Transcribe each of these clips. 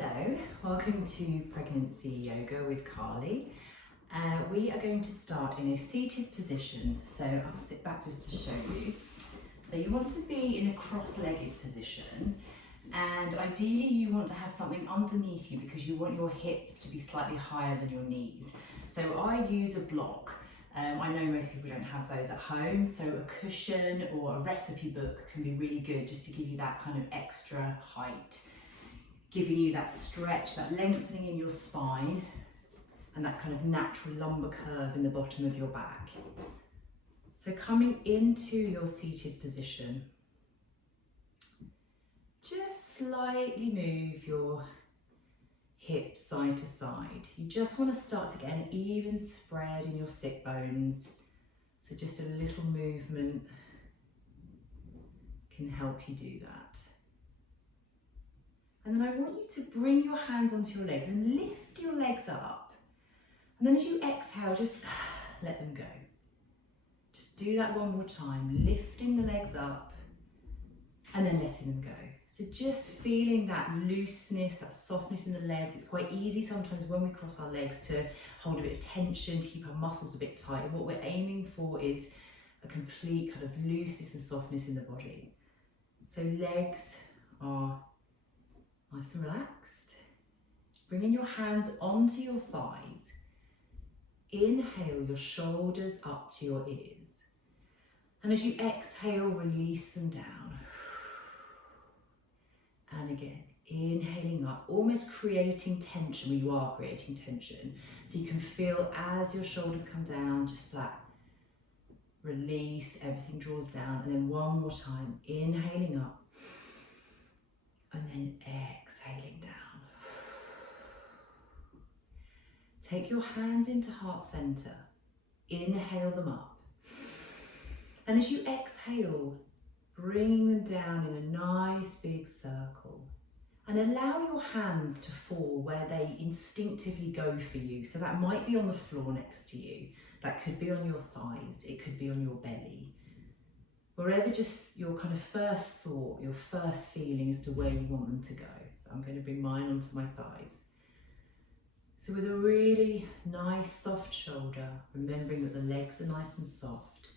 Hello, welcome to Pregnancy Yoga with Carly. We are going to start in a seated position, so I'll sit back just to show you. So you want to be in a cross-legged position, and ideally you want to have something underneath you because you want your hips to be slightly higher than your knees. So I use a block. I know most people don't have those at home, so a cushion or a recipe book can be really good just to give you that kind of extra height, giving you that stretch, that lengthening in your spine, and that kind of natural lumbar curve in the bottom of your back. So coming into your seated position, just slightly move your hips side to side. You just want to start to get an even spread in your sit bones. So just a little movement can help you do that. And then I want you to bring your hands onto your legs and lift your legs up. And then as you exhale, just let them go. Just do that one more time, lifting the legs up and then letting them go. So just feeling that looseness, that softness in the legs. It's quite easy sometimes when we cross our legs to hold a bit of tension, to keep our muscles a bit tight. And what we're aiming for is a complete kind of looseness and softness in the body. So legs are nice and relaxed. Bringing your hands onto your thighs. Inhale your shoulders up to your ears. And as you exhale, release them down. And again, inhaling up, almost creating tension where you are creating tension. So you can feel as your shoulders come down, just that release, everything draws down. And then one more time, inhaling up. And then exhaling down. Take your hands into heart center. Inhale them up. And as you exhale, bring them down in a nice big circle. And allow your hands to fall where they instinctively go for you. So that might be on the floor next to you. That could be on your thighs. It could be on your belly. Wherever just your kind of first thought, your first feeling as to where you want them to go. So I'm going to bring mine onto my thighs. So with a really nice soft shoulder, remembering that the legs are nice and soft,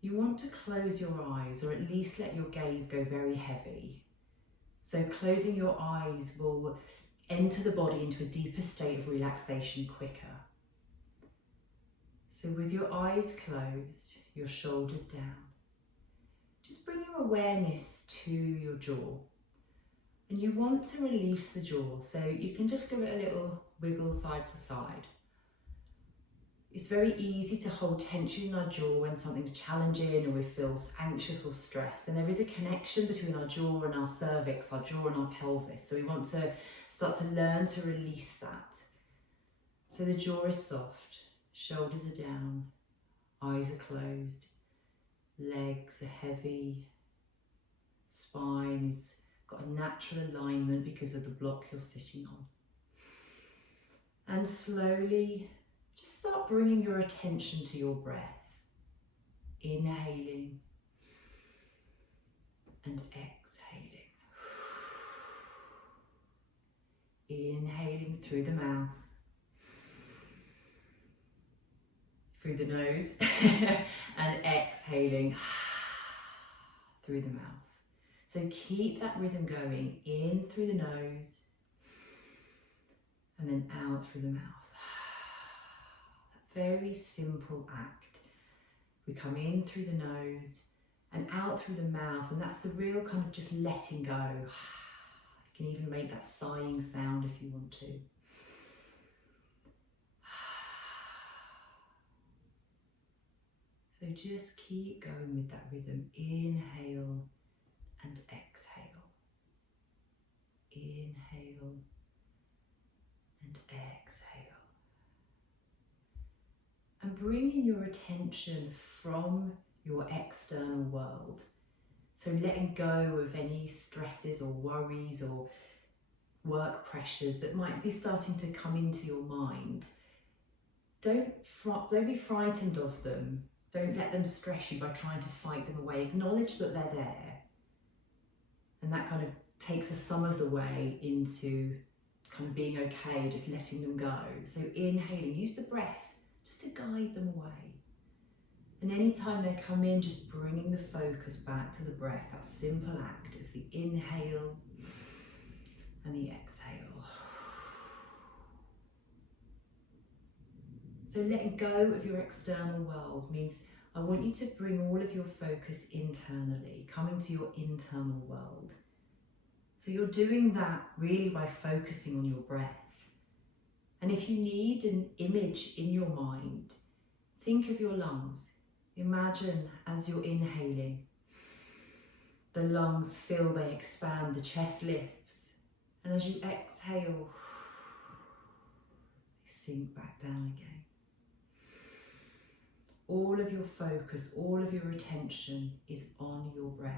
you want to close your eyes, or at least let your gaze go very heavy. So closing your eyes will enter the body into a deeper state of relaxation quicker. So with your eyes closed, your shoulders down, just bring your awareness to your jaw. And you want to release the jaw, so you can just give it a little wiggle side to side. It's very easy to hold tension in our jaw when something's challenging or we feel anxious or stressed. And there is a connection between our jaw and our cervix, our jaw and our pelvis. So we want to start to learn to release that. So the jaw is soft, shoulders are down, eyes are closed, legs are heavy, spine is got a natural alignment because of the block you're sitting on. And slowly just start bringing your attention to your breath. Inhaling and exhaling. Inhaling through the mouth, through the nose, and exhaling through the mouth. So keep that rhythm going, in through the nose and then out through the mouth. A very simple act. We come in through the nose and out through the mouth, and that's the real kind of just letting go. You can even make that sighing sound if you want to. So just keep going with that rhythm. Inhale and exhale. Inhale and exhale. And bringing your attention from your external world. So letting go of any stresses or worries or work pressures that might be starting to come into your mind. Don't be frightened of them. Don't let them stress you by trying to fight them away. Acknowledge that they're there. And that kind of takes us some of the way into kind of being okay, just letting them go. So inhaling, use the breath just to guide them away. And anytime they come in, just bringing the focus back to the breath, that simple act of the inhale and the exhale. So letting go of your external world means I want you to bring all of your focus internally, coming to your internal world. So you're doing that really by focusing on your breath. And if you need an image in your mind, think of your lungs. Imagine as you're inhaling, the lungs fill, they expand, the chest lifts. And as you exhale, they sink back down again. All of your focus, all of your attention is on your breath.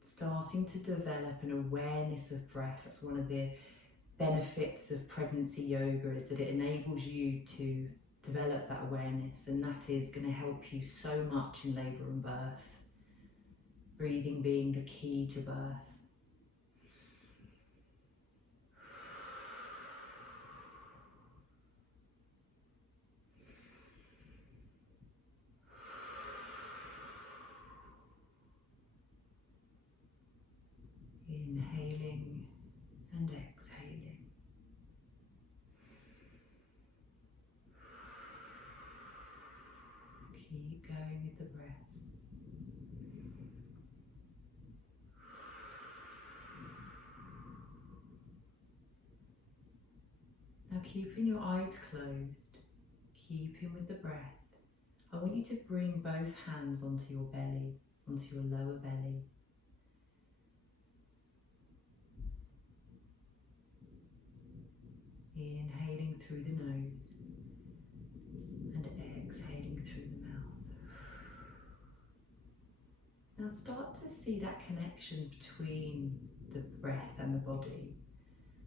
Starting to develop an awareness of breath. That's one of the benefits of pregnancy yoga, is that it enables you to develop that awareness, and that is going to help you so much in labour and birth. Breathing being the key to birth. Inhaling and exhaling. Keep going with the breath. Now keeping your eyes closed, keeping with the breath, I want you to bring both hands onto your belly, onto your lower belly. Inhaling through the nose and exhaling through the mouth. Now start to see that connection between the breath and the body.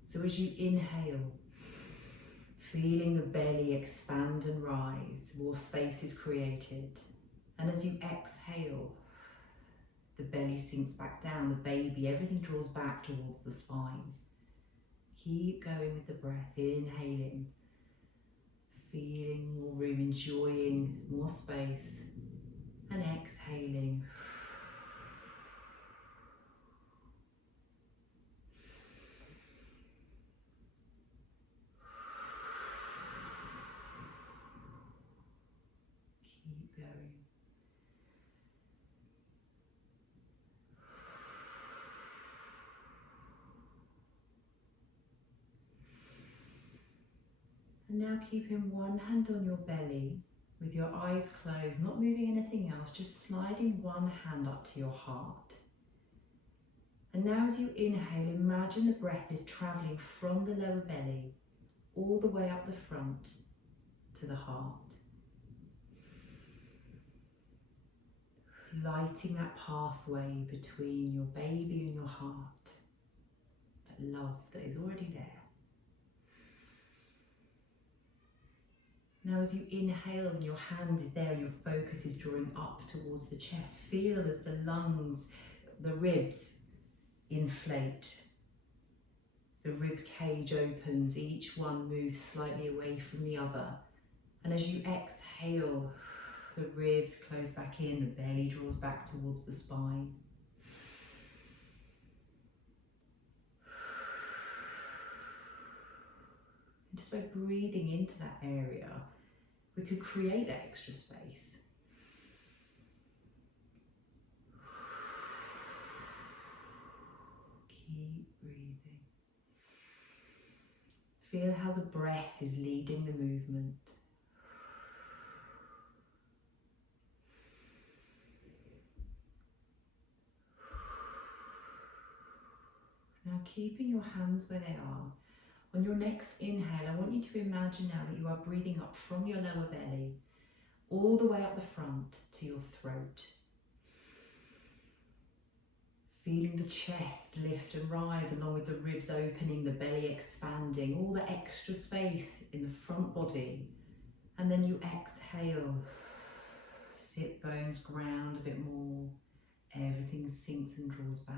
So as you inhale, feeling the belly expand and rise, more space is created. And as you exhale, the belly sinks back down, the baby, everything draws back towards the spine. Keep going with the breath, inhaling, feeling more room, enjoying more space, and exhaling. Keep going. And now keeping one hand on your belly with your eyes closed, not moving anything else, just sliding one hand up to your heart. And now as you inhale, imagine the breath is travelling from the lower belly all the way up the front to the heart. Lighting that pathway between your baby and your heart, that love that is already there. Now as you inhale and your hand is there and your focus is drawing up towards the chest, feel as the lungs, the ribs inflate. The rib cage opens, each one moves slightly away from the other. And as you exhale, the ribs close back in, the belly draws back towards the spine. And just by breathing into that area, we could create that extra space. Keep breathing. Feel how the breath is leading the movement. Now keeping your hands where they are. On your next inhale, I want you to imagine now that you are breathing up from your lower belly, all the way up the front to your throat. Feeling the chest lift and rise along with the ribs opening, the belly expanding, all the extra space in the front body. And then you exhale, sit bones ground a bit more, Everything sinks and draws back.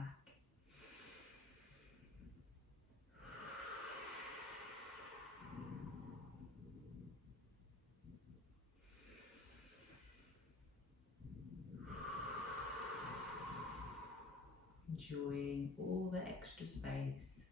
Enjoying all the extra space.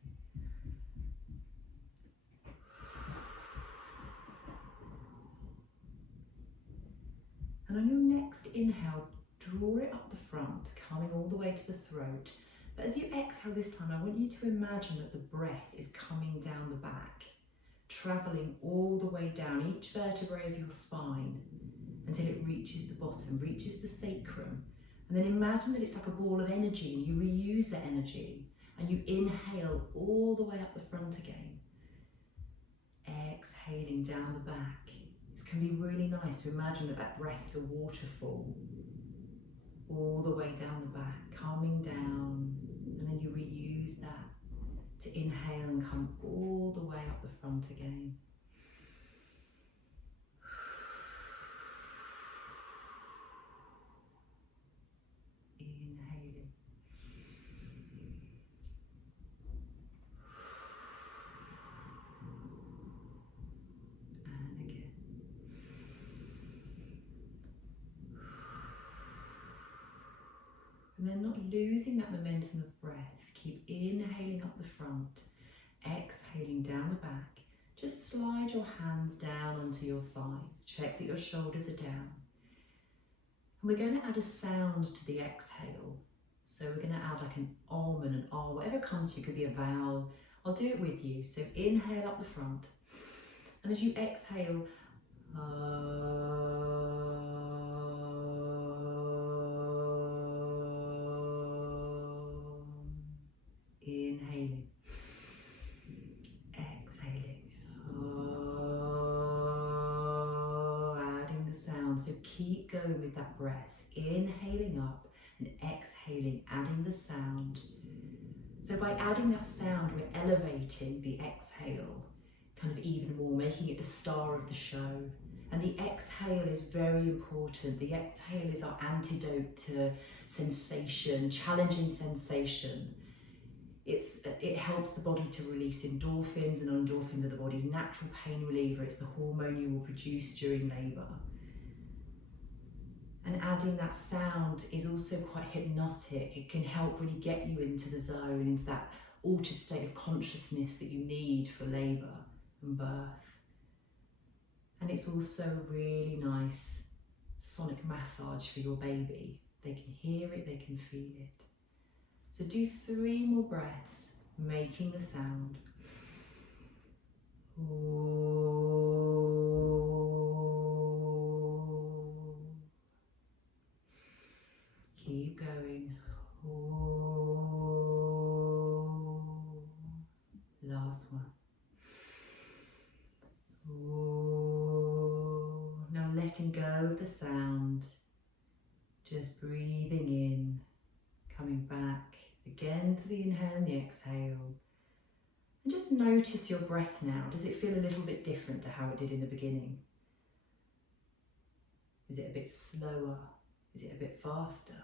And on your next inhale, draw it up the front, coming all the way to the throat. But as you exhale this time, I want you to imagine that the breath is coming down the back, travelling all the way down each vertebrae of your spine until it reaches the bottom, reaches the sacrum. And then imagine that it's like a ball of energy and you reuse that energy and you inhale all the way up the front again. Exhaling down the back. This can be really nice to imagine that that breath is a waterfall all the way down the back, coming down, and then you reuse that to inhale and come all the way up the front again. Inhaling. And again. And then not losing that momentum of breath. Keep inhaling up the front, exhaling down the back. Just slide your hands down onto your thighs. Check that your shoulders are down. And we're going to add a sound to the exhale. So we're going to add like an om and an ah, whatever comes to you. Could be a vowel. I'll do it with you. So inhale up the front. And as you exhale, inhaling, exhaling, adding the sound. So keep going with that breath, inhaling up and exhaling, adding the sound. So by adding that sound, we're elevating the exhale kind of even more, making it the star of the show. And the exhale is very important. The exhale is our antidote to sensation, challenging sensation. It helps the body to release endorphins, and endorphins are the body's natural pain reliever. It's the hormone you will produce during labour. And adding that sound is also quite hypnotic. It can help really get you into the zone, into that altered state of consciousness that you need for labour and birth. And it's also a really nice sonic massage for your baby. They can hear it, they can feel it. So do 3 more breaths, making the sound. Keep going. Last one. Now letting go of the sound, just breathing in, coming back again to the inhale and the exhale. And just notice your breath now. Does it feel a little bit different to how it did in the beginning? Is it a bit slower? Is it a bit faster?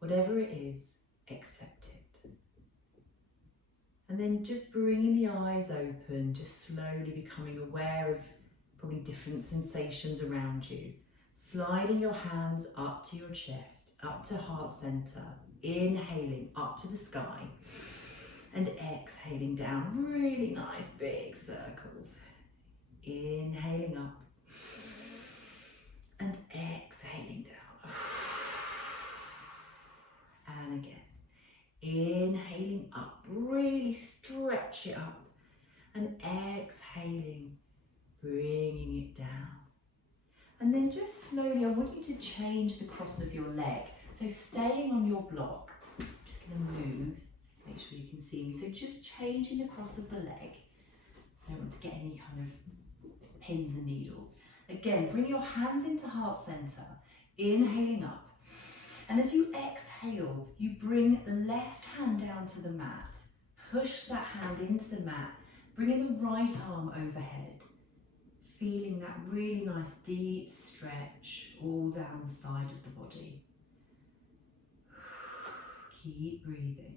Whatever it is, accept it. And then just bringing the eyes open, just slowly becoming aware of probably different sensations around you. Sliding your hands up to your chest, up to heart center, inhaling up to the sky, and exhaling down, really nice big circles. Inhaling up, and exhaling down. And again. Inhaling up, really stretch it up, and exhaling, bringing it down. And then just slowly, I want you to change the cross of your leg. So staying on your block, I'm just going to move, make sure you can see me. So just changing the cross of the leg. I don't want to get any kind of pins and needles. Again, bring your hands into heart center, inhaling up. And as you exhale, you bring the left hand down to the mat. Push that hand into the mat, bringing the right arm overhead. Feeling that really nice deep stretch all down the side of the body. Keep breathing.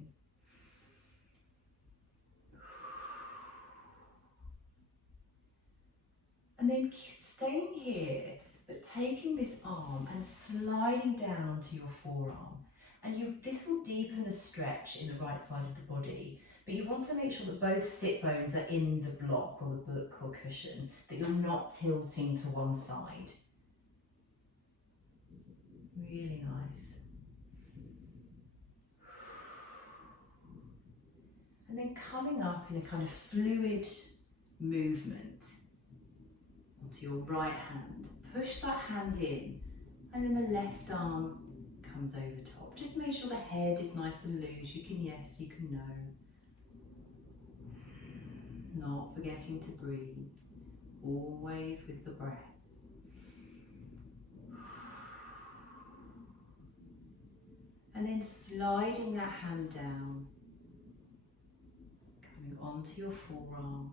And then staying here, but taking this arm and sliding down to your forearm. And this will deepen the stretch in the right side of the body. But you want to make sure that both sit bones are in the block or the book or cushion, that you're not tilting to one side. Really nice. And then coming up in a kind of fluid movement onto your right hand. Push that hand in, and then the left arm comes over top. Just make sure the head is nice and loose. You can yes, you can no. Not forgetting to breathe, always with the breath. And then sliding that hand down, coming onto your forearm,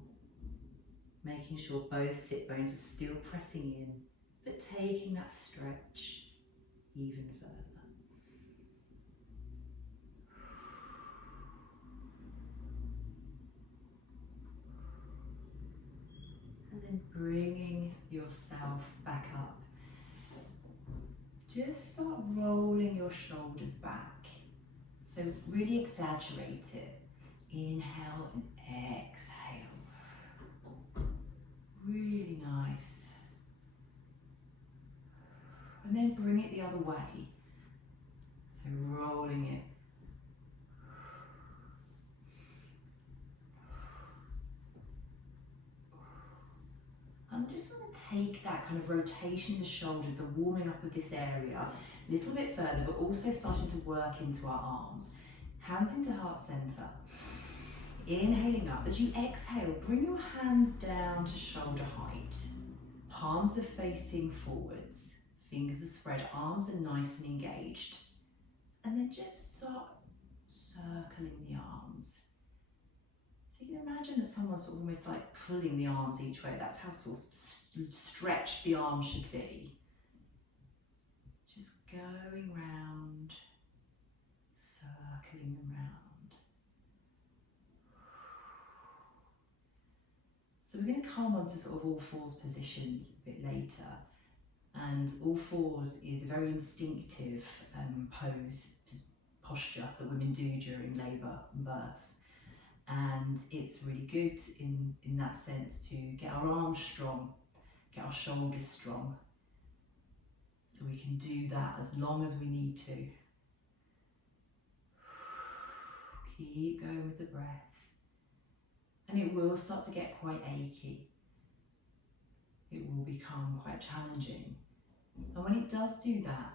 making sure both sit bones are still pressing in, but taking that stretch even further. And then bringing yourself back up. Just start rolling your shoulders back. So really exaggerate it. Inhale and exhale. Really nice. And then bring it the other way. So rolling it. I'm just going to take that kind of rotation in the shoulders, the warming up of this area, a little bit further, but also starting to work into our arms. Hands into heart center. Inhaling up. As you exhale, bring your hands down to shoulder height. Palms are facing forwards. Fingers are spread, arms are nice and engaged. And then just start circling the arms. So you can imagine that someone's sort of almost like pulling the arms each way. That's how sort of stretched the arms should be. Just going round, circling them round. So we're going to come onto sort of all fours positions a bit later. And all fours is a very instinctive posture that women do during labour and birth. And it's really good in that sense to get our arms strong, get our shoulders strong. So we can do that as long as we need to. Keep going with the breath. And it will start to get quite achy. It will become quite challenging. And when it does do that,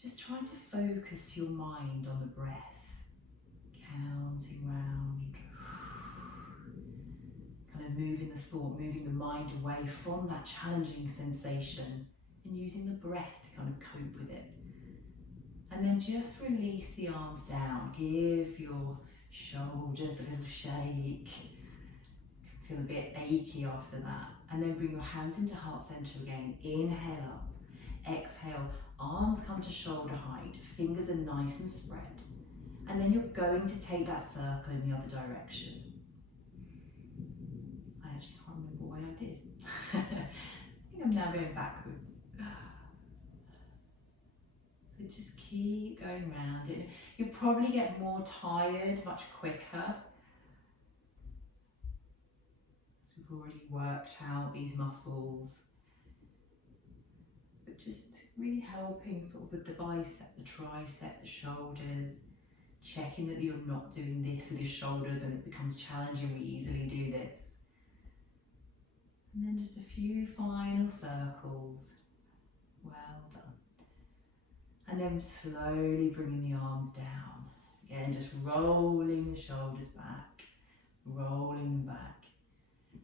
just try to focus your mind on the breath. Counting round. Kind of moving the thought, moving the mind away from that challenging sensation and using the breath to kind of cope with it. And then just release the arms down. Give your shoulders a little shake. Feel a bit achy after that. And then bring your hands into heart center again. Inhale up. Exhale. Arms come to shoulder height. Fingers are nice and spread. And then you're going to take that circle in the other direction. I actually can't remember why I did. I think I'm now going backwards. So just keep going round it. You'll probably get more tired much quicker. So we've already worked out these muscles. But just really helping sort of with the bicep, the tricep, the shoulders. Checking that you're not doing this with your shoulders and it becomes challenging, we easily do this. And then just a few final circles. Well done. And then slowly bringing the arms down. Again, just rolling the shoulders back, rolling them back.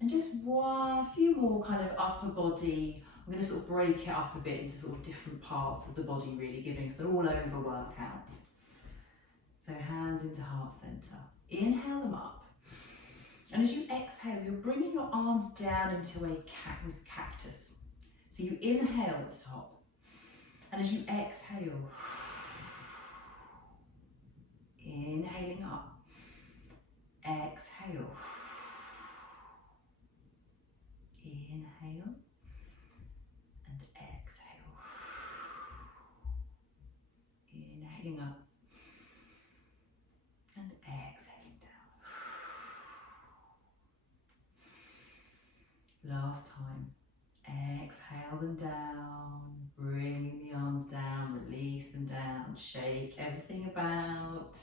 And just a few more kind of upper body. I'm going to sort of break it up a bit into sort of different parts of the body really, giving us all over workout. So hands into heart center. Inhale them up. And as you exhale, you're bringing your arms down into a cactus. So you inhale at the top. And as you exhale, Inhaling up. Exhale. Inhale and exhale. Inhaling up and exhaling down. Last time. Exhale them down, bringing the arms down, release them down, shake everything about.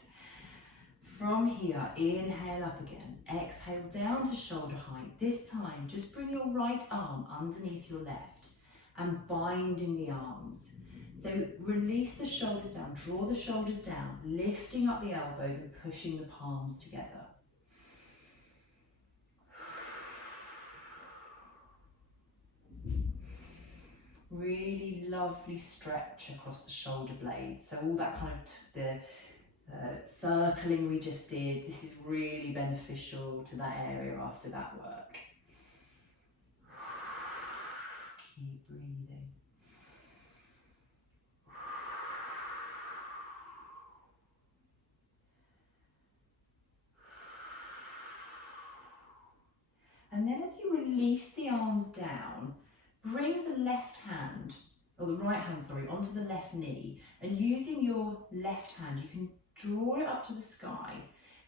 From here, inhale up again, exhale down to shoulder height. This time, just bring your right arm underneath your left and binding the arms. So release the shoulders down, draw the shoulders down, lifting up the elbows and pushing the palms together. Really lovely stretch across the shoulder blades. So all that kind of the circling we just did, this is really beneficial to that area after that work. Keep breathing. And then as you release the arms down, bring the left hand, or the right hand, sorry, onto the left knee, and using your left hand, you can draw it up to the sky,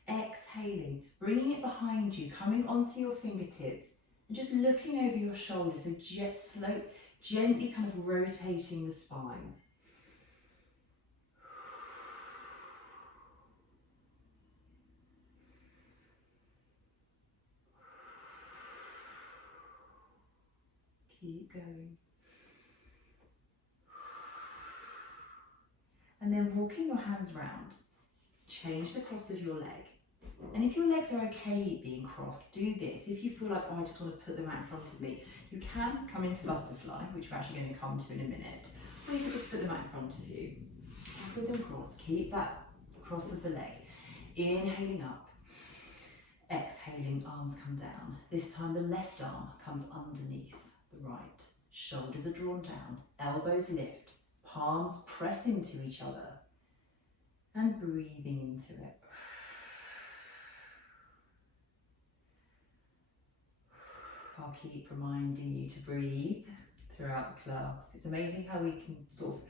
exhaling, bringing it behind you, coming onto your fingertips, and just looking over your shoulders, so just slow, gently kind of rotating the spine. Keep going. And then walking your hands round, change the cross of your leg. And if your legs are okay being crossed, do this. If you feel like, oh, I just want to put them out in front of me, you can come into butterfly, which we're actually going to come to in a minute. Or you can just put them out in front of you. Put them crossed. Keep that cross of the leg. Inhaling up. Exhaling, arms come down. This time the left arm comes underneath the right. Shoulders are drawn down. Elbows lift. Palms press into each other. And breathing into it. I'll keep reminding you to breathe throughout the class. It's amazing how we can sort of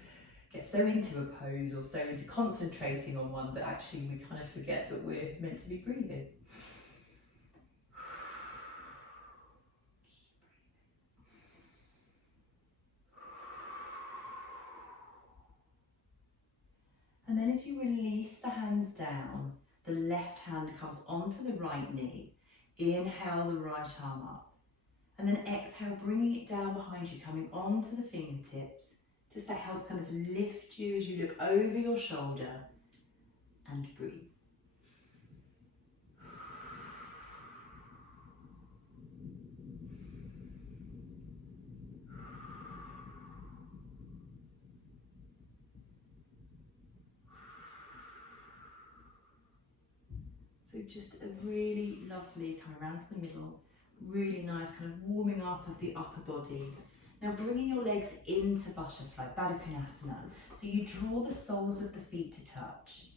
get so into a pose or so into concentrating on one that actually we kind of forget that we're meant to be breathing. And then as you release the hands down, the left hand comes onto the right knee. Inhale the right arm up. And then exhale, bringing it down behind you, coming onto the fingertips. Just that helps kind of lift you as you look over your shoulder and breathe. So just a really lovely come around to the middle, really nice kind of warming up of the upper body. Now bringing your legs into butterfly, Baddha Konasana. So you draw the soles of the feet to touch.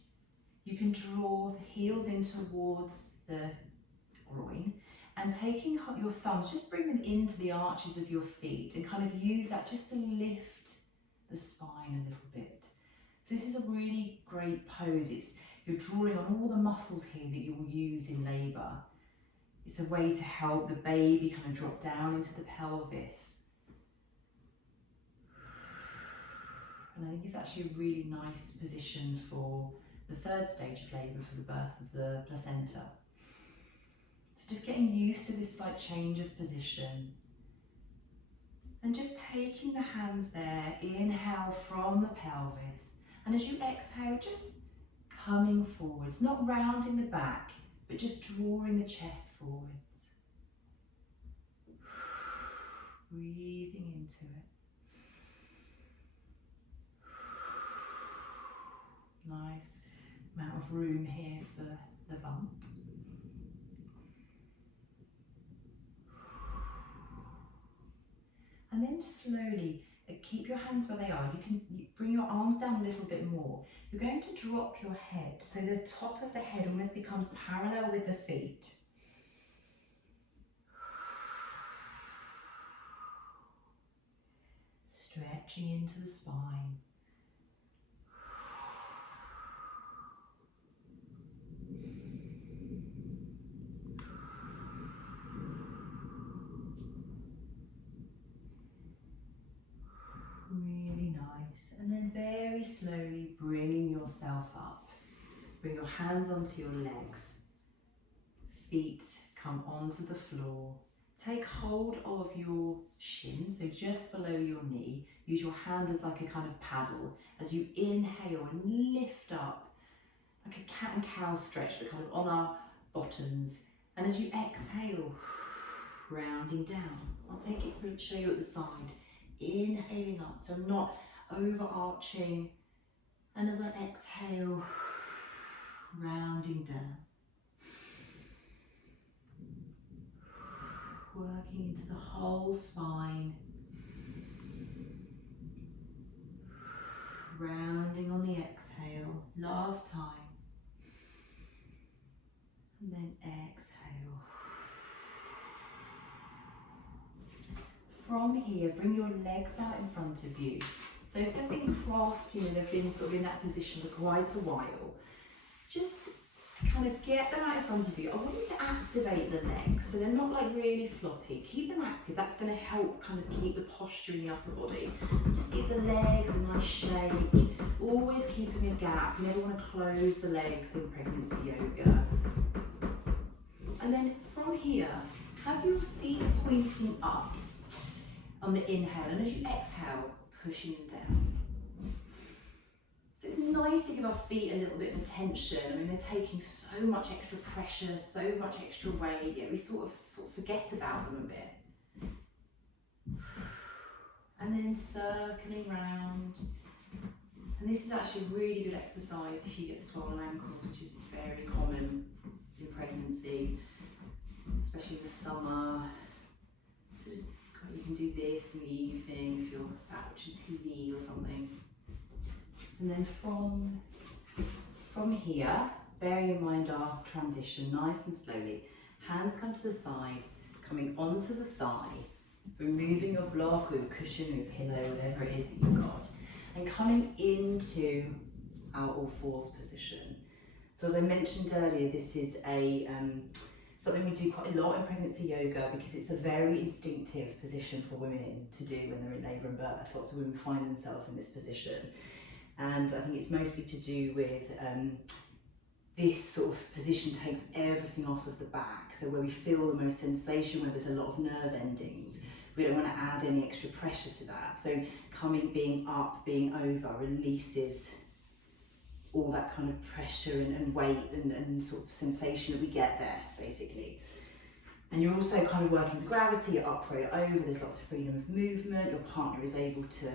You can draw the heels in towards the groin and taking your thumbs, just bring them into the arches of your feet and kind of use that just to lift the spine a little bit. So this is a really great pose. You're drawing on all the muscles here that you will use in labour. It's a way to help the baby kind of drop down into the pelvis. And I think it's actually a really nice position for the third stage of labour, for the birth of the placenta. So just getting used to this slight change of position. And just taking the hands there, inhale from the pelvis. And as you exhale, just coming forwards, not rounding the back, but just drawing the chest forwards. Breathing into it. Nice amount of room here for the bump. And then slowly, keep your hands where they are. You can bring your arms down a little bit more. You're going to drop your head so the top of the head almost becomes parallel with the feet. Stretching into the spine. Really nice. And then very slowly bringing yourself up. Bring your hands onto your legs. Feet come onto the floor. Take hold of your shin, so just below your knee. Use your hand as like a kind of paddle as you inhale and lift up like a cat and cow stretch, but kind of on our bottoms. And as you exhale, rounding down. I'll take it through, show you at the side. Inhaling up, so I'm not overarching. And as I exhale, rounding down. Working into the whole spine. Rounding on the exhale. Last time. And then exhale. From here, bring your legs out in front of you. So if they've been crossed, they've been sort of in that position for quite a while, just kind of get them out in front of you. I want you to activate the legs so they're not like really floppy. Keep them active. That's going to help kind of keep the posture in the upper body. Just give the legs a nice shake. Always keeping a gap. You never want to close the legs in pregnancy yoga. And then from here, have your feet pointing up on the inhale, and as you exhale, pushing them down. So it's nice to give our feet a little bit of attention. I mean, they're taking so much extra pressure, so much extra weight, yet we sort of forget about them a bit. And then circling round. And this is actually a really good exercise if you get swollen ankles, which is very common in pregnancy, especially in the summer. So just, you can do this in the evening if you're sat watching TV or something. And then from here, bearing in mind our transition, nice and slowly, hands come to the side, coming onto the thigh, removing your block or your cushion or your pillow, whatever it is that you've got, and coming into our all fours position. So as I mentioned earlier, this is something we do quite a lot in pregnancy yoga because it's a very instinctive position for women to do when they're in labour and birth. Lots of women find themselves in this position. And I think it's mostly to do with this sort of position takes everything off of the back. So where we feel the most sensation, where there's a lot of nerve endings, we don't want to add any extra pressure to that. So being up, being over releases all that kind of pressure and weight and sort of sensation that we get there, basically. And you're also kind of working with gravity, you're upright, you're over, there's lots of freedom of movement, your partner is able to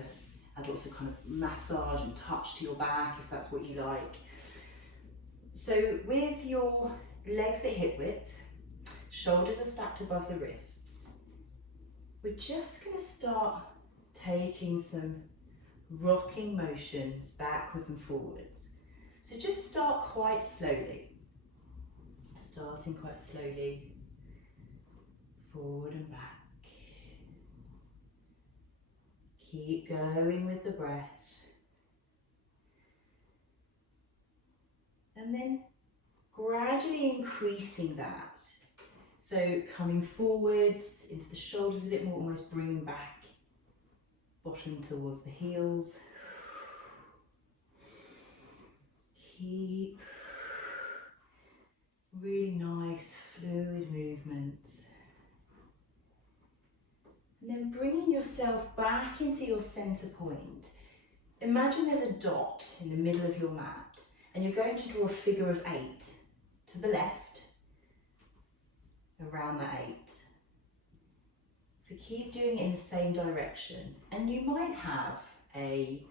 add lots of kind of massage and touch to your back if that's what you like. So with your legs at hip width, shoulders are stacked above the wrists, we're just going to start taking some rocking motions backwards and forwards. So just start quite slowly, starting quite slowly, forward and back. Keep going with the breath. And then gradually increasing that. So coming forwards into the shoulders a bit more, almost bringing back bottom towards the heels. Keep really nice fluid movements. And then bringing yourself back into your center point. Imagine there's a dot in the middle of your mat and you're going to draw a figure of 8 to the left, around that 8. So keep doing it in the same direction. And you might have a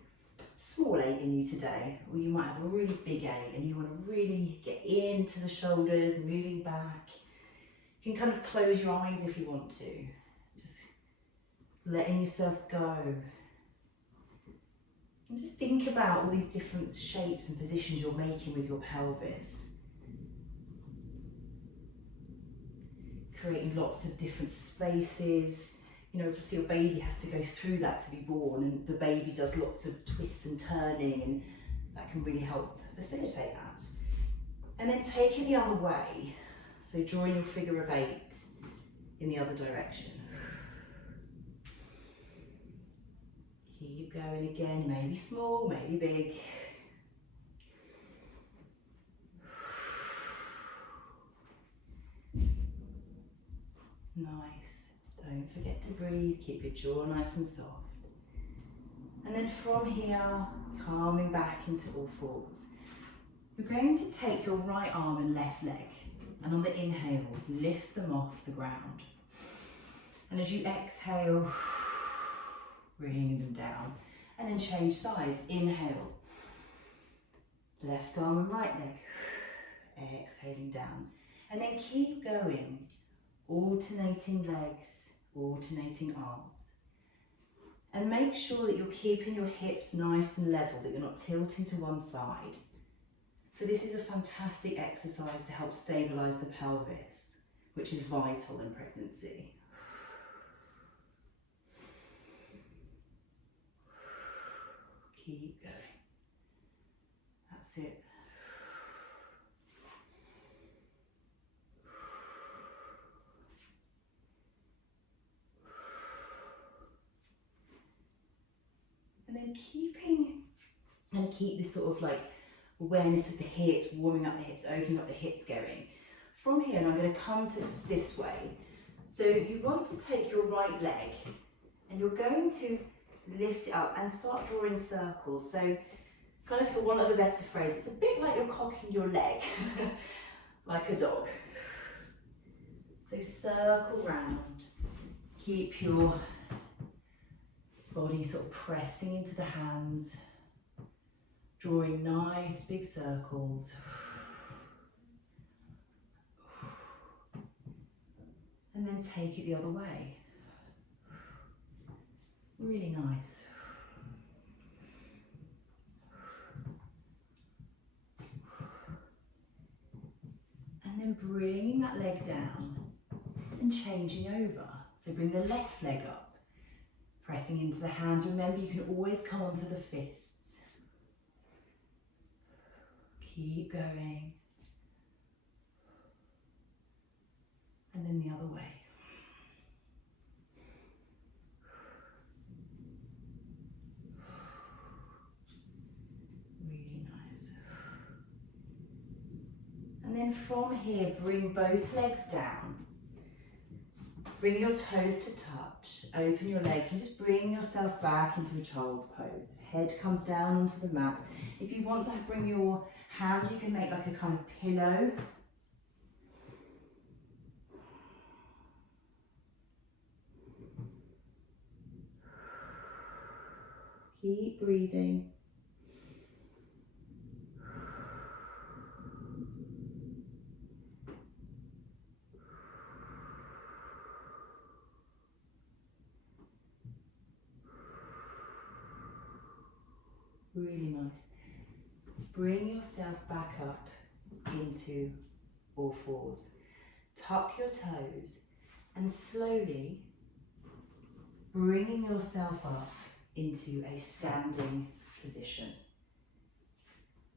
small 8 in you today, or you might have a really big 8 and you want to really get into the shoulders and moving back. You can kind of close your eyes if you want to, just letting yourself go. And just think about all these different shapes and positions you're making with your pelvis. Creating lots of different spaces. You know, obviously your baby has to go through that to be born, and the baby does lots of twists and turning, and that can really help facilitate that. And then take it the other way. So drawing your figure of 8 in the other direction. Keep going again, maybe small, maybe big. Nice. Don't forget to breathe, keep your jaw nice and soft. And then from here, calming back into all fours. You're going to take your right arm and left leg, and on the inhale, lift them off the ground. And as you exhale, bringing them down, and then change sides. Inhale, left arm and right leg, exhaling down. And then keep going, alternating legs, alternating arms. And make sure that you're keeping your hips nice and level, that you're not tilting to one side. So this is a fantastic exercise to help stabilise the pelvis, which is vital in pregnancy. Keep going. That's it. And then keep this sort of like awareness of the hips, warming up the hips, opening up the hips going. From here, and I'm going to come to this way. So you want to take your right leg and you're going to lift it up and start drawing circles. So kind of, for want of a better phrase, it's a bit like you're cocking your leg, like a dog. So circle round, keep your body sort of pressing into the hands, drawing nice big circles. And then take it the other way. Really nice. And then bringing that leg down and changing over. So bring the left leg up, pressing into the hands. Remember, you can always come onto the fists. Keep going. And then the other way. Really nice. And then from here, bring both legs down. Bring your toes to touch. Open your legs and just bring yourself back into a child's pose. Head comes down onto the mat. If you want to bring your hands, you can make like a kind of pillow. Keep breathing. Really nice. Bring yourself back up into all fours. Tuck your toes and slowly bringing yourself up into a standing position.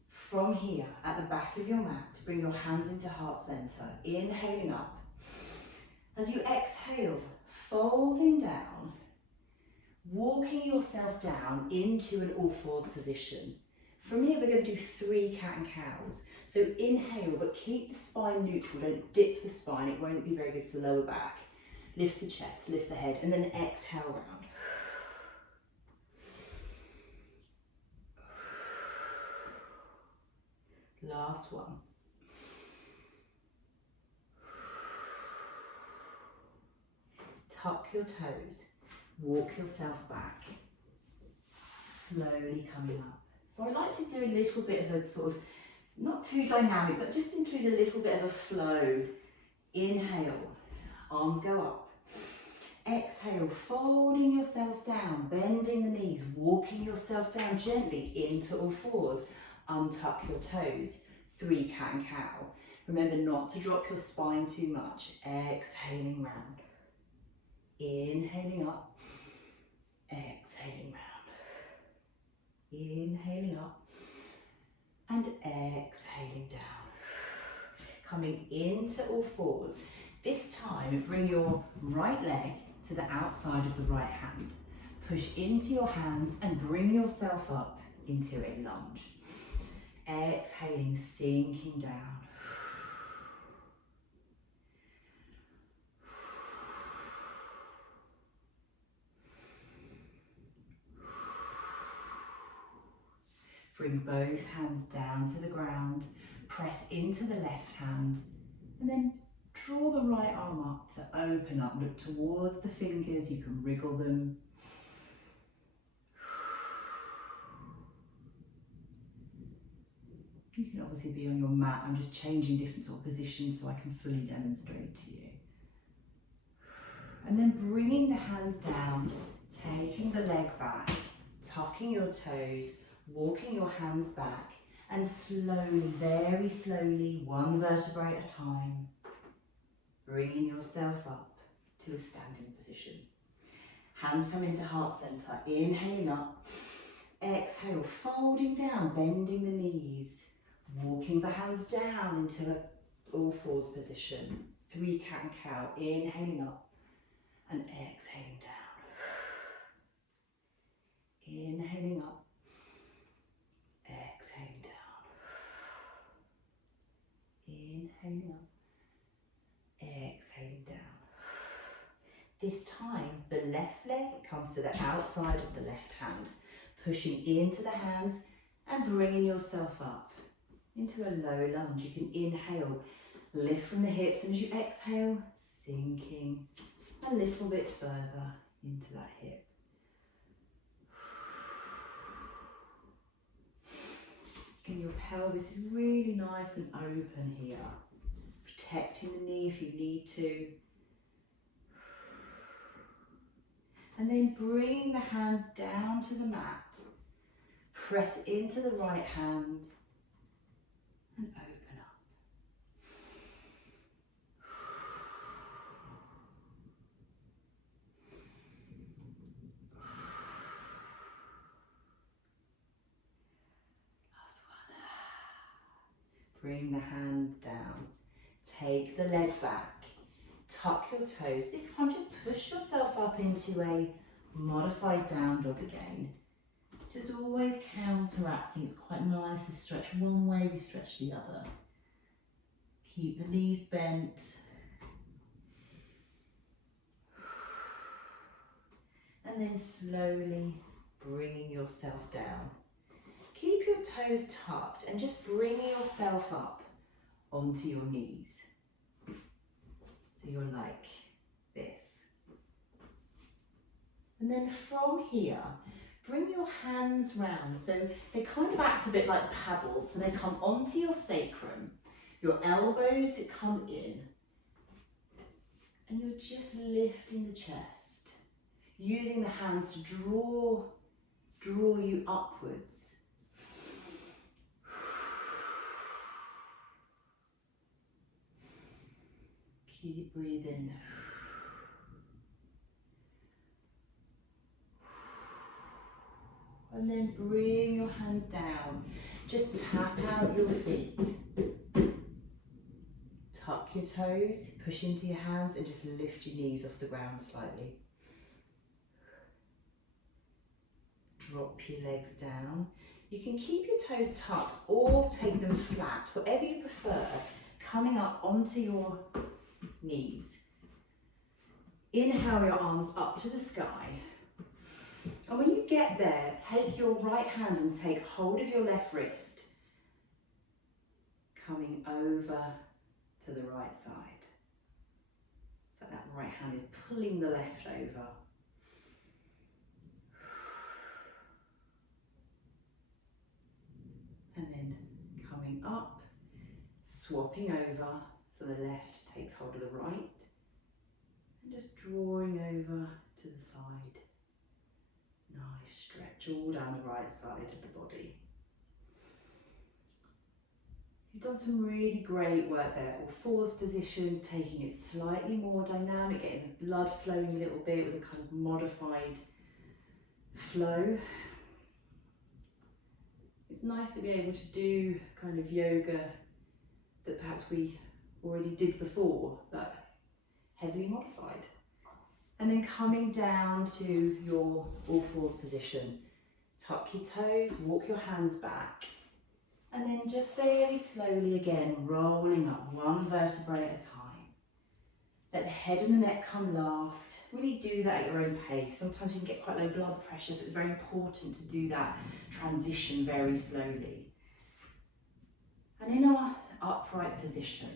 From here, at the back of your mat, bring your hands into heart center, inhaling up. As you exhale, folding down, walking yourself down into an all fours position. From here, we're going to do 3 cat and cows. So inhale, but keep the spine neutral. Don't dip the spine. It won't be very good for the lower back. Lift the chest, lift the head, and then exhale round. Last one. Tuck your toes, walk yourself back, slowly coming up. So I like to do a little bit of a sort of, not too dynamic, but just include a little bit of a flow. Inhale, arms go up. Exhale, folding yourself down, bending the knees, walking yourself down gently into all fours. Untuck your toes. 3 cat and cow. Remember not to drop your spine too much. Exhaling round. Inhaling up. Exhaling round. Inhaling up. And exhaling down. Coming into all fours. This time, bring your right leg to the outside of the right hand. Push into your hands and bring yourself up into a lunge. Exhaling, sinking down. Bring both hands down to the ground. Press into the left hand and then draw the right arm up to open up. Look towards the fingers, you can wriggle them. You can obviously be on your mat. I'm just changing different sort of positions so I can fully demonstrate to you. And then bringing the hands down, taking the leg back, tucking your toes, walking your hands back, and slowly, very slowly, one vertebrae at a time, bringing yourself up to a standing position. Hands come into heart center, inhaling up, exhale, folding down, bending the knees, walking the hands down into an all fours position. 3 cat and cow, inhaling up and exhaling down. Inhaling up, exhaling down. Inhaling up, exhaling down. This time, the left leg comes to the outside of the left hand, pushing into the hands and bringing yourself up into a low lunge. You can inhale, lift from the hips, and as you exhale, sinking a little bit further into that hip. And your pelvis is really nice and open here, protecting the knee if you need to. And then bringing the hands down to the mat, press into the right hand and open up. Last one. Bring the hands down, take the leg back, tuck your toes. This time just push yourself up into a modified down dog again. Just always counteracting. It's quite nice to stretch one way, we stretch the other. Keep the knees bent. And then slowly bringing yourself down. Keep your toes tucked and just bringing yourself up onto your knees. So you're like this. And then from here, bring your hands round. So they kind of act a bit like paddles. So they come onto your sacrum, your elbows to come in. And you're just lifting the chest, using the hands to draw you upwards. Keep breathing. And then bring your hands down. Just tap out your feet. Tuck your toes, push into your hands and just lift your knees off the ground slightly. Drop your legs down. You can keep your toes tucked or take them flat, whatever you prefer, coming up onto your knees. Inhale your arms up to the sky. And when you get there, take your right hand and take hold of your left wrist, coming over to the right side. So that right hand is pulling the left over. And then coming up, swapping over, so the left takes hold of the right, And just drawing over to the side. Nice stretch all down the right side of the body. You've done some really great work there. All fours positions, taking it slightly more dynamic, getting the blood flowing a little bit with a kind of modified flow. It's nice to be able to do kind of yoga that perhaps we already did before, but heavily modified. And then coming down to your all fours position. Tuck your toes, walk your hands back. And then just very slowly again, rolling up one vertebrae at a time. Let the head and the neck come last. Really do that at your own pace. Sometimes you can get quite low blood pressure, so it's very important to do that transition very slowly. And in our upright position,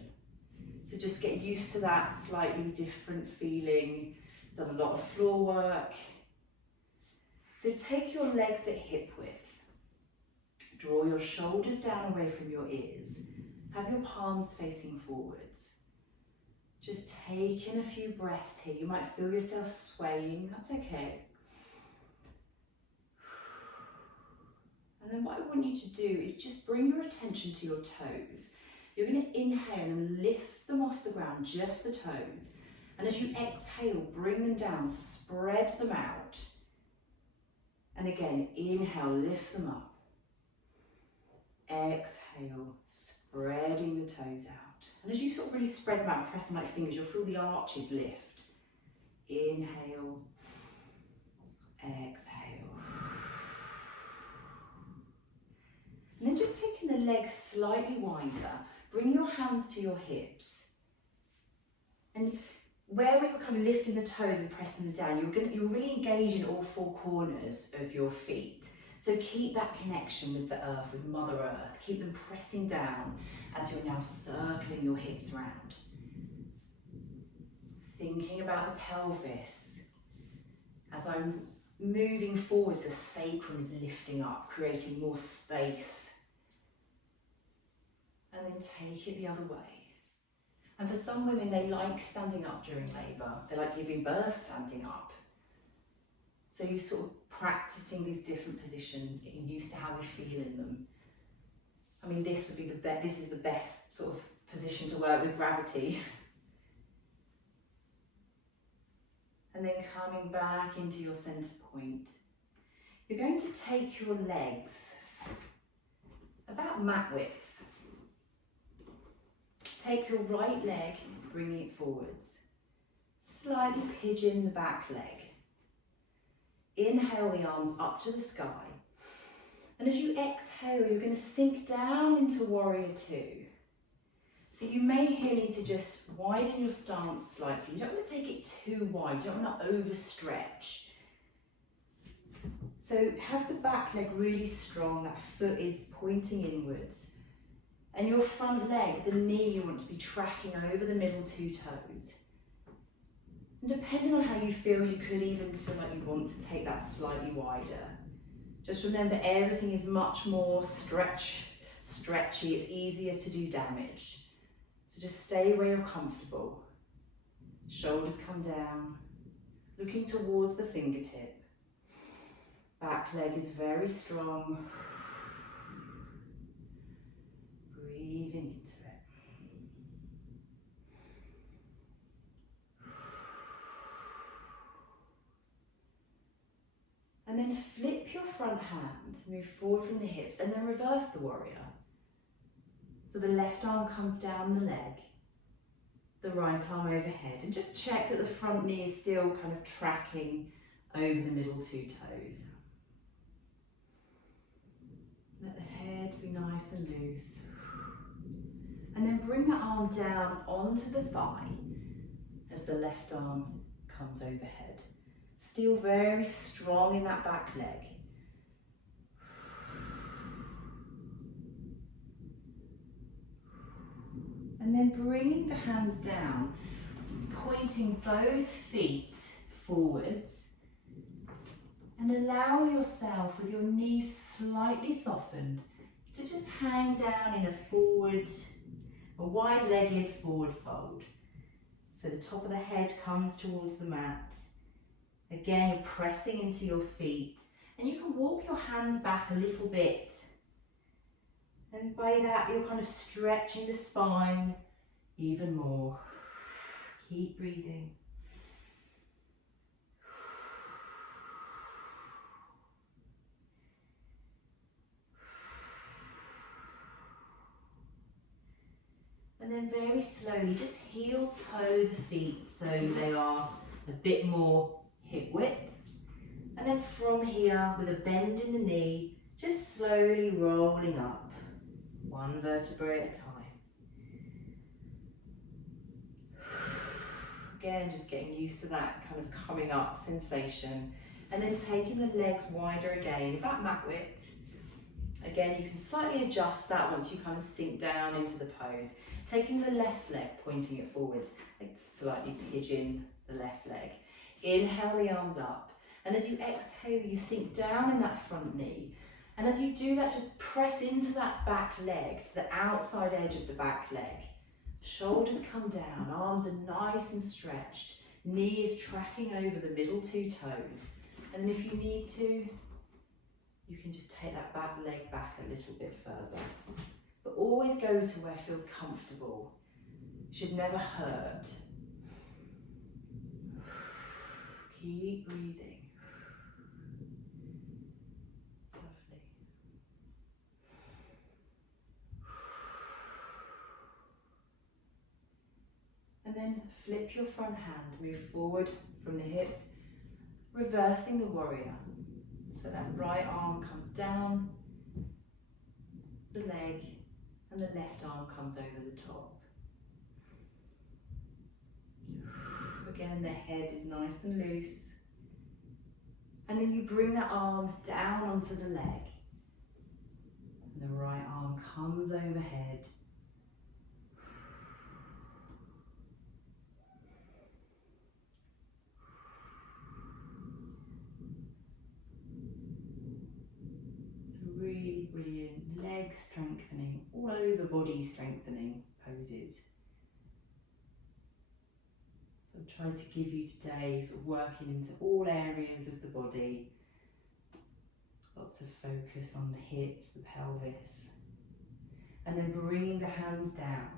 so just get used to that slightly different feeling. Done a lot of floor work. So take your legs at hip width. Draw your shoulders down away from your ears. Have your palms facing forwards. Just take in a few breaths here. You might feel yourself swaying, that's okay. And then what I want you to do is just bring your attention to your toes. You're going to inhale and lift them off the ground, just the toes. And as you exhale, bring them down, spread them out. And again, inhale, lift them up. Exhale, spreading the toes out. And as you sort of really spread them out, press them like fingers, you'll feel the arches lift. Inhale, exhale. And then just taking the legs slightly wider, bring your hands to your hips. And where we were kind of lifting the toes and pressing them down, you're really engaging all four corners of your feet. So keep that connection with the earth, with Mother Earth. Keep them pressing down as you're now circling your hips round. Thinking about the pelvis. As I'm moving forwards, the sacrum is lifting up, creating more space. And then take it the other way. And for some women, they like standing up during labour. They like giving birth standing up. So you're sort of practicing these different positions, getting used to how we feel in them. I mean, this would be this is the best sort of position to work with gravity. And then coming back into your centre point. You're going to take your legs about mat width. Take your right leg, bringing it forwards. Slightly pigeon the back leg. Inhale the arms up to the sky. And as you exhale, you're going to sink down into Warrior Two. So you may here need to just widen your stance slightly. You don't want to take it too wide. You don't want to overstretch. So have the back leg really strong. That foot is pointing inwards. And your front leg, the knee, you want to be tracking over the middle two toes. And depending on how you feel, you could even feel like you want to take that slightly wider. Just remember, everything is much more stretchy. It's easier to do damage. So just stay where you're comfortable. Shoulders come down, looking towards the fingertip. Back leg is very strong. Breathing into it. And then flip your front hand, move forward from the hips, and then reverse the warrior. So the left arm comes down the leg, the right arm overhead, and just check that the front knee is still kind of tracking over the middle two toes. Let the head be nice and loose. And then bring the arm down onto the thigh as the left arm comes overhead. Still very strong in that back leg. And then bringing the hands down, pointing both feet forwards, and allow yourself, with your knees slightly softened, to just hang down in a wide-legged forward fold. So the top of the head comes towards the mat. Again, you're pressing into your feet, and you can walk your hands back a little bit. And by that, you're kind of stretching the spine even more. Keep breathing. And then very slowly, just heel toe the feet so they are a bit more hip width. And then from here, with a bend in the knee, just slowly rolling up, one vertebrae at a time. Again, just getting used to that kind of coming up sensation. And then taking the legs wider again, about mat width. Again, you can slightly adjust that once you kind of sink down into the pose. Taking the left leg, pointing it forwards, like slightly pigeon the left leg. Inhale the arms up. And as you exhale, you sink down in that front knee. And as you do that, just press into that back leg, to the outside edge of the back leg. Shoulders come down, arms are nice and stretched. Knee is tracking over the middle two toes. And then if you need to, you can just take that back leg back a little bit further. But always go to where it feels comfortable. It should never hurt. Keep breathing. Lovely. And then flip your front hand, move forward from the hips, reversing the warrior. So that right arm comes down the leg and the left arm comes over the top. Again, the head is nice and loose. And then you bring that arm down onto the leg. And the right arm comes overhead. It's really brilliant leg strengthening, all over body strengthening poses. So I'm trying to give you today sort of working into all areas of the body. Lots of focus on the hips, the pelvis. And then bringing the hands down.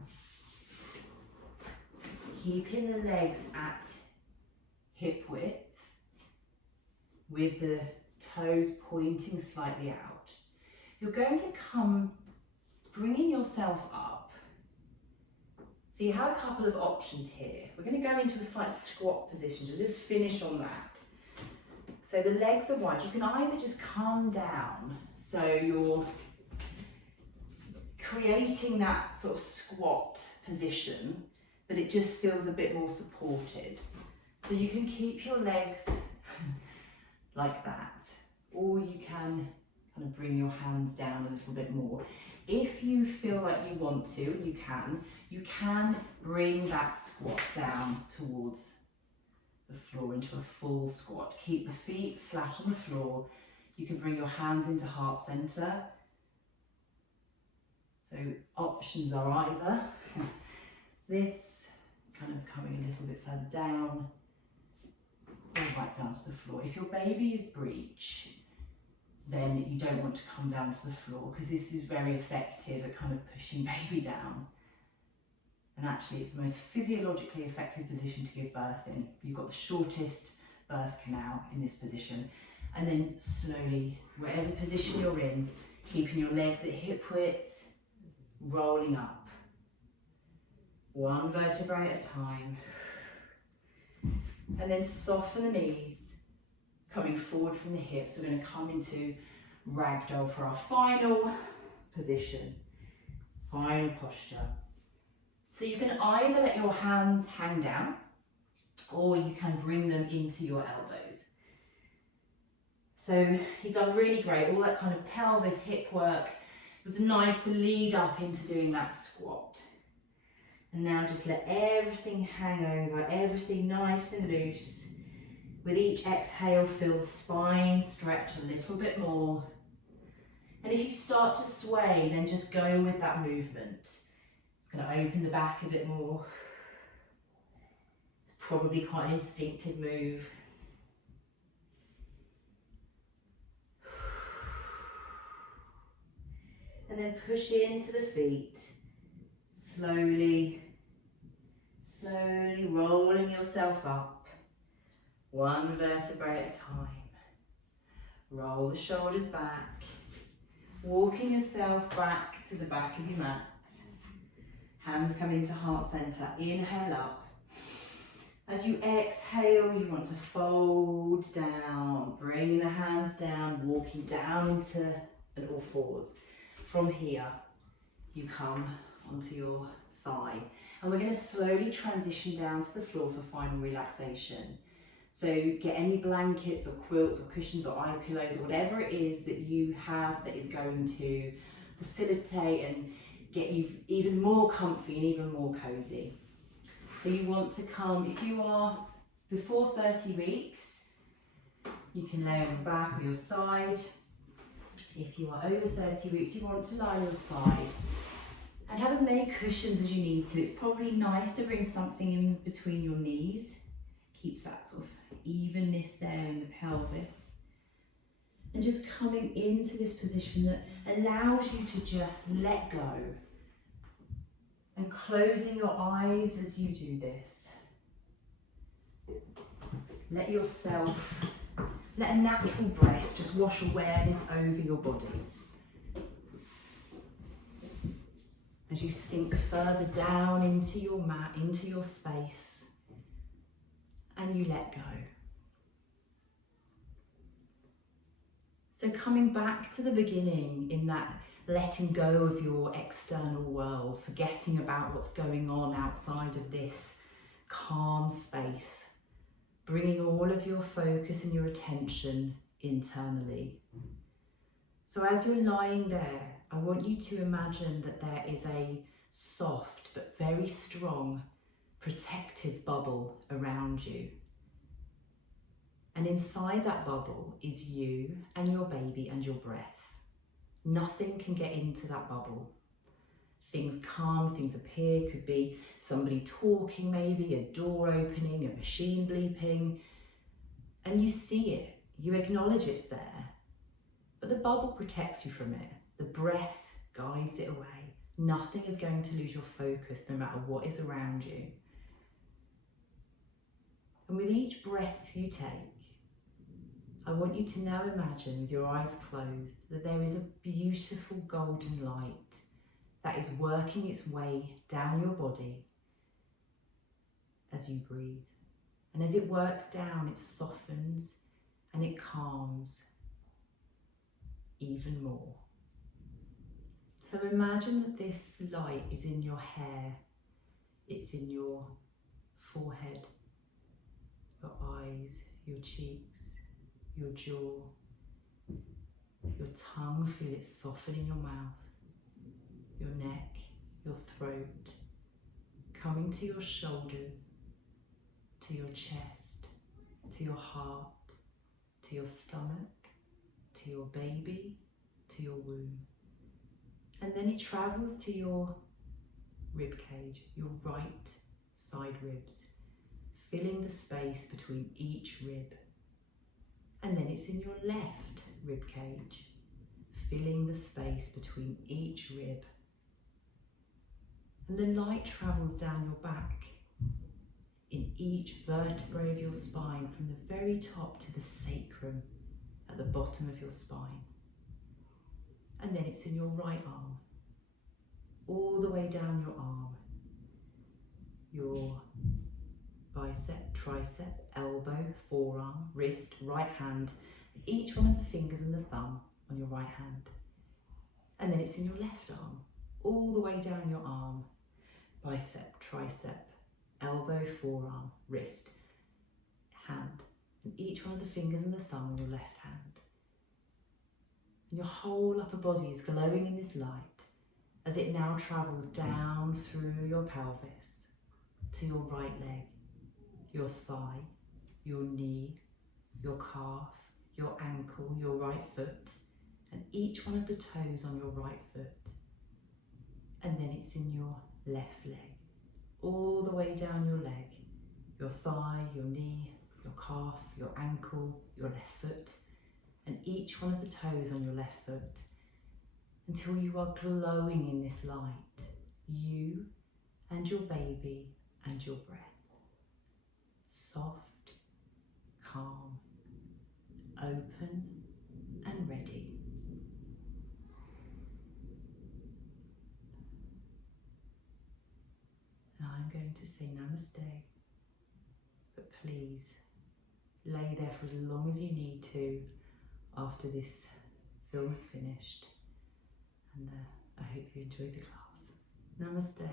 Keeping the legs at hip width with the toes pointing slightly out. You're going to come bringing yourself up. So you have a couple of options here. We're going to go into a slight squat position to just finish on that. So the legs are wide. You can either just come down, so you're creating that sort of squat position, but it just feels a bit more supported. So you can keep your legs like that, or you can kind of bring your hands down a little bit more. If you feel like you want to, you can bring that squat down towards the floor into a full squat. Keep the feet flat on the floor. You can bring your hands into heart center. So options are either this, kind of coming a little bit further down, or right down to the floor. If your baby is breech, then you don't want to come down to the floor, because this is very effective at kind of pushing baby down. And actually it's the most physiologically effective position to give birth in. You've got the shortest birth canal in this position. And then slowly, wherever position you're in, keeping your legs at hip width, rolling up. One vertebrae at a time. And then soften the knees, coming forward from the hips. We're going to come into ragdoll for our final position, final posture. So you can either let your hands hang down, or you can bring them into your elbows. So you've done really great, all that kind of pelvis, hip work. It was nice to lead up into doing that squat. And now just let everything hang over, everything nice and loose. With each exhale, feel the spine stretch a little bit more. And if you start to sway, then just go with that movement. It's going to open the back a bit more. probably quite an instinctive move. And then push into the feet, slowly rolling yourself up, one vertebrae at a time. Roll the shoulders back, walking yourself back to the back of your mat. Hands come into heart center, inhale up. As you exhale, you want to fold down, bringing the hands down, walking down into an all fours. From here, you come onto your thigh. And we're going to slowly transition down to the floor for final relaxation. So get any blankets or quilts or cushions or eye pillows or whatever it is that you have that is going to facilitate and get you even more comfy and even more cozy. So you want to come, if you are before 30 weeks, you can lay on your back or your side. If you are over 30 weeks, you want to lie on your side and have as many cushions as you need to. It's probably nice to bring something in between your knees. Keeps that sort of evenness there in the pelvis. And just coming into this position that allows you to just let go. And closing your eyes as you do this. Let a natural breath just wash awareness over your body. As you sink further down into your mat, into your space, and you let go. So coming back to the beginning in that letting go of your external world, forgetting about what's going on outside of this calm space, bringing all of your focus and your attention internally. So as you're lying there, I want you to imagine that there is a soft but very strong protective bubble around you. And inside that bubble is you and your baby and your breath. Nothing can get into that bubble. Things come, things appear, could be somebody talking maybe, a door opening, a machine bleeping, and you see it, you acknowledge it's there, but the bubble protects you from it. The breath guides it away. Nothing is going to lose your focus no matter what is around you. And with each breath you take, I want you to now imagine with your eyes closed that there is a beautiful golden light that is working its way down your body as you breathe. And as it works down, it softens and it calms even more. So imagine that this light is in your hair, it's in your forehead, your eyes, your cheeks, your jaw, your tongue, feel it soften in your mouth, your neck, your throat, coming to your shoulders, to your chest, to your heart, to your stomach, to your baby, to your womb. And then it travels to your rib cage, your right side ribs, filling the space between each rib. And then it's in your left rib cage, filling the space between each rib. And the light travels down your back, in each vertebrae of your spine, from the very top to the sacrum at the bottom of your spine. And then it's in your right arm, all the way down your arm, your bicep, tricep, elbow, forearm, wrist, right hand, each one of the fingers and the thumb on your right hand. And then it's in your left arm, all the way down your arm, bicep, tricep, elbow, forearm, wrist, hand, and each one of the fingers and the thumb on your left hand. And your whole upper body is glowing in this light as it now travels down through your pelvis to your right leg, your thigh, your knee, your calf, your ankle, your right foot, and each one of the toes on your right foot. And then it's in your left leg, all the way down your leg, your thigh, your knee, your calf, your ankle, your left foot, and each one of the toes on your left foot until you are glowing in this light, you and your baby and your breath. Soft, calm, open and ready. And I'm going to say namaste, but please lay there for as long as you need to after this film is finished. And I hope you enjoyed the class. Namaste.